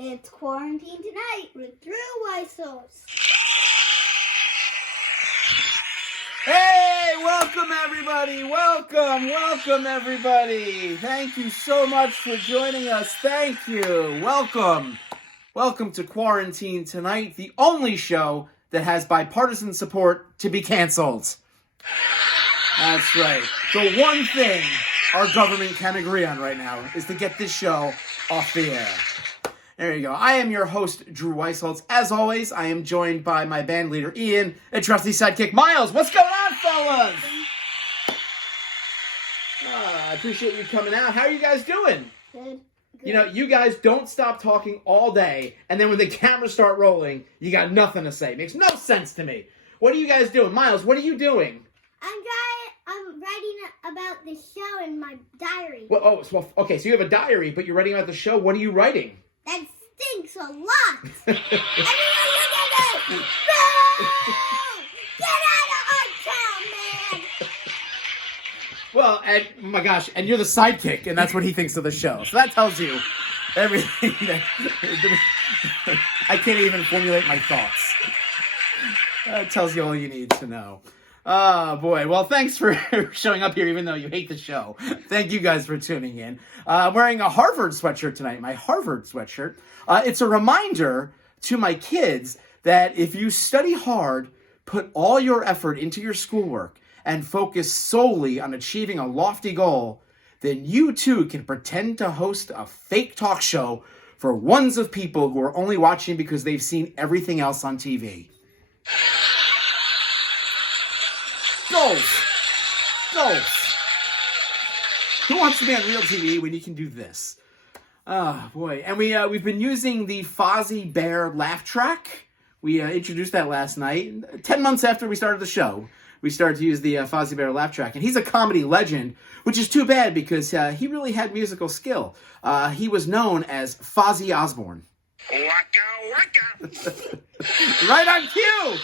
It's Quarantine Tonight with Drew Weissels. Hey, welcome everybody. Welcome everybody. Thank you so much for joining us. Thank you. Welcome to Quarantine Tonight, the only show that has bipartisan support to be canceled. That's right. The one thing our government can agree on right now is to get this show off the air. There you go. I am your host, Drew Weissholtz. As always, I am joined by my band leader, Ian, and trusty sidekick, Miles. What's going on, fellas? I appreciate you coming out. How are you guys doing? Good. You know, you guys don't stop talking all day, and then when the cameras start rolling, you got nothing to say. It makes no sense to me. What are you guys doing? Miles, what are you doing? I'm writing about the show in my diary. Well, okay, so you have a diary, but you're writing about the show. What are you writing? That stinks a lot. Everyone look at it. Boo! Get out of our town, man. Well, and oh my gosh, and you're the sidekick, and that's what he thinks of the show. So that tells you everything. I can't even formulate my thoughts. That tells you all you need to know. Oh, boy. Well, thanks for showing up here, even though you hate the show. Thank you guys for tuning in. I'm wearing a Harvard sweatshirt tonight, my Harvard sweatshirt. It's a reminder to my kids that if you study hard, put all your effort into your schoolwork, and focus solely on achieving a lofty goal, then you too can pretend to host a fake talk show for ones of people who are only watching because they've seen everything else on TV. Goals. Who wants to be on real TV when you can do this? Oh, boy. And we've been using the Fozzie Bear laugh track. We introduced that last night. 10 months after we started the show, we started to use the Fozzie Bear laugh track. And he's a comedy legend, which is too bad because he really had musical skill. He was known as Fozzie Osbourne. Waka waka. Right on cue!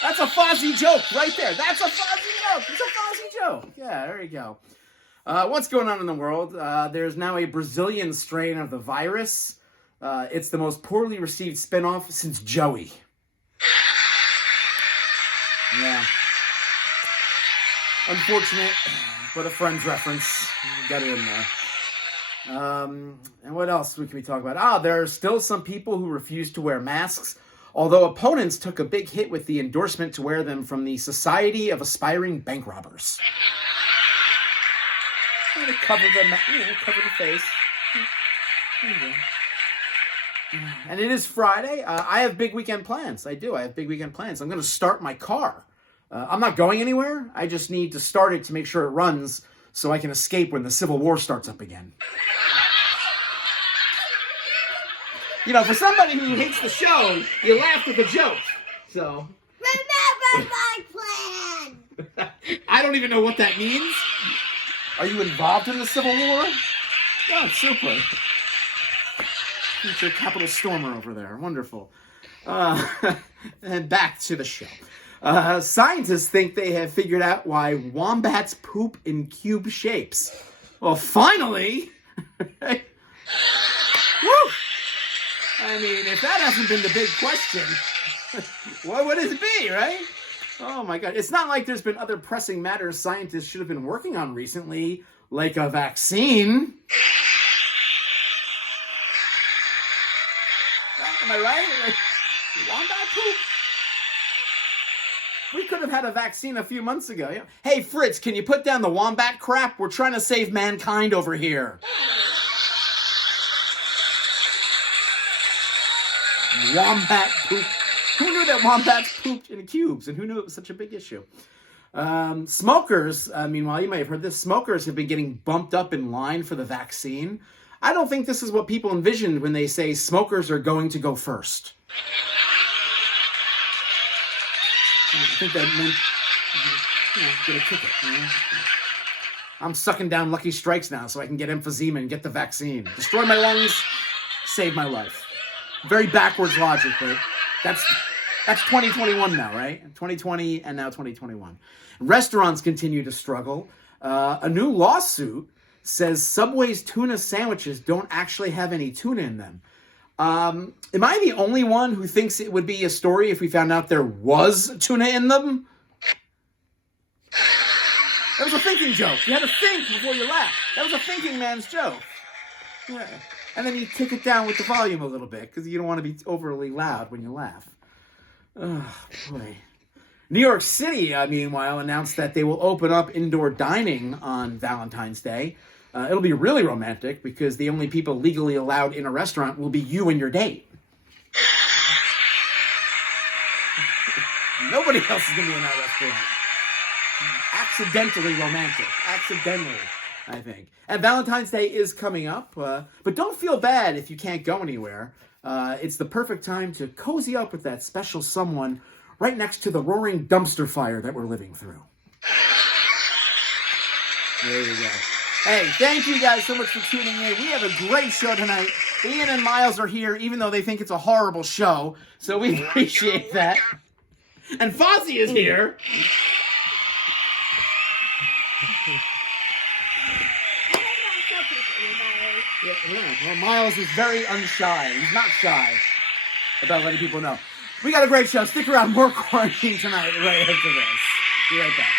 That's a Fozzie joke right there. That's a Fozzie joke. It's a Fozzie joke. Yeah, there you go. What's going on in the world? There's now a Brazilian strain of the virus. It's the most poorly received spinoff since Joey. Yeah. Unfortunate, but a Friends reference. Got it in there. And what else can we talk about? There are still some people who refuse to wear masks, although opponents took a big hit with the endorsement to wear them from the Society of Aspiring Bank Robbers. Cover the face. There you go. And it is Friday. I have big weekend plans. I have big weekend plans. I'm going to start my car. I'm not going anywhere. I just need to start it to make sure it runs so I can escape when the Civil War starts up again. You know, for somebody who hates the show, you laugh at the joke. So. Remember my plan. I don't even know what that means. Are you involved in the Civil War? Oh, super. Future Capital Stormer over there. Wonderful. And back to the show. Scientists think they have figured out why wombats poop in cube shapes. Well, finally! Woo! I mean, if that hasn't been the big question, what would it be, right? Oh my God. It's not like there's been other pressing matters scientists should have been working on recently, like a vaccine. Am I right? Wombat poop? We could have had a vaccine a few months ago. Hey, Fritz, can you put down the wombat crap? We're trying to save mankind over here. Wombat poop. Who knew that wombats pooped in cubes, and who knew it was such a big issue? Smokers, meanwhile, you might have heard this, smokers have been getting bumped up in line for the vaccine. I don't think this is what people envisioned when they say smokers are going to go first. I think that meant, get a ticket. I'm sucking down Lucky Strikes now so I can get emphysema and get the vaccine. Destroy my lungs, save my life. Very backwards logic, but that's 2021 now, right? 2020 and now 2021. Restaurants continue to struggle. A new lawsuit says Subway's tuna sandwiches don't actually have any tuna in them. Am I the only one who thinks it would be a story if we found out there was tuna in them? That was a thinking joke. You had to think before you laugh. That was a thinking man's joke. Yeah. And then you take it down with the volume a little bit because you don't want to be overly loud when you laugh. Oh, boy. New York City, meanwhile, announced that they will open up indoor dining on Valentine's Day. It'll be really romantic because the only people legally allowed in a restaurant will be you and your date. Nobody else is going to be in that restaurant. Accidentally romantic. Accidentally, I think. And Valentine's Day is coming up, but don't feel bad if you can't go anywhere. It's the perfect time to cozy up with that special someone right next to the roaring dumpster fire that we're living through. There you go. Hey, thank you guys so much for tuning in. We have a great show tonight. Ian and Miles are here, even though they think it's a horrible show, so we appreciate that. And Fozzie is here. Yeah, well, Miles is very unshy. He's not shy about letting people know. We got a great show. Stick around. More quarantine tonight right after this. Be right back.